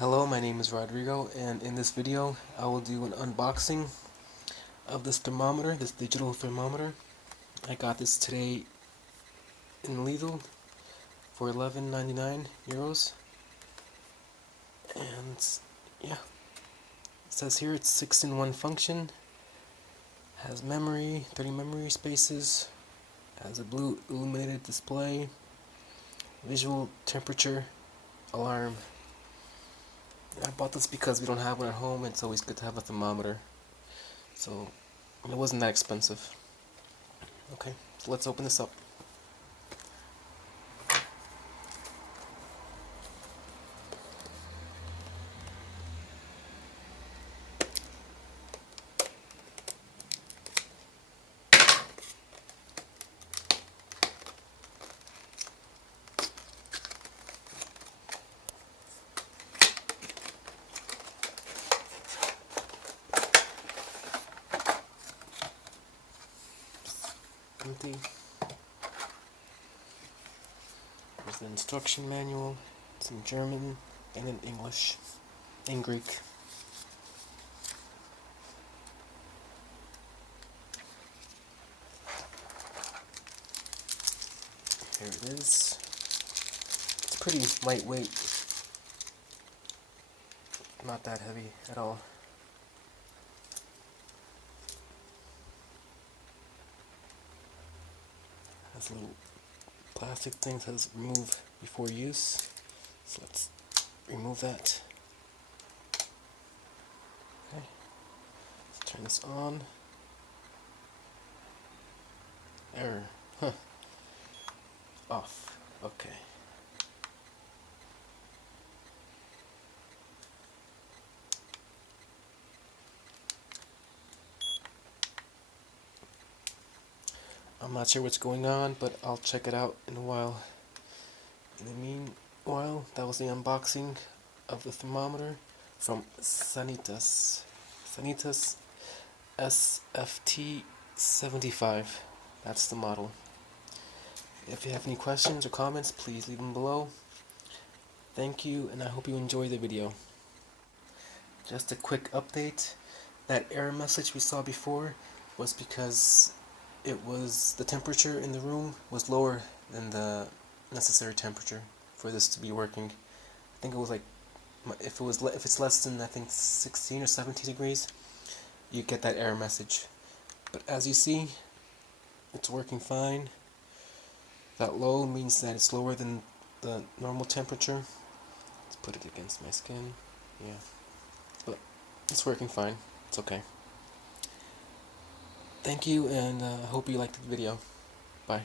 Hello, my name is Rodrigo, and in this video I will do an unboxing of this thermometer, this digital thermometer. I got this today in Lidl for 11.99 euros, and yeah, it says here it's 6-in-1 function, has memory, 30 memory spaces, has a blue illuminated display, visual temperature, alarm. I bought this because we don't have one at home, and it's always good to have a thermometer. So, it wasn't that expensive. Okay, so let's open this up. Empty. There's the instruction manual. It's in German and in English, in Greek. Here it is. It's pretty lightweight. Not that heavy at all. Has little plastic thing that says remove before use. So let's remove that. Okay. Let's turn this on. Error. Huh. Off. Okay. I'm not sure what's going on, but I'll check it out in a while. In the meanwhile, that was the unboxing of the thermometer from Sanitas SFT 75. That's the model. If you have any questions or comments, please leave them below. Thank you, and I hope you enjoy the video. Just a quick update. That error message we saw before was because the temperature in the room was lower than the necessary temperature for this to be working. I think it was like, if it's less than, I think, 16 or 17 degrees, you get that error message. But as you see, it's working fine. That low means that it's lower than the normal temperature. Let's put it against my skin. Yeah, but it's working fine. It's okay. Thank you, and I hope you liked the video. Bye.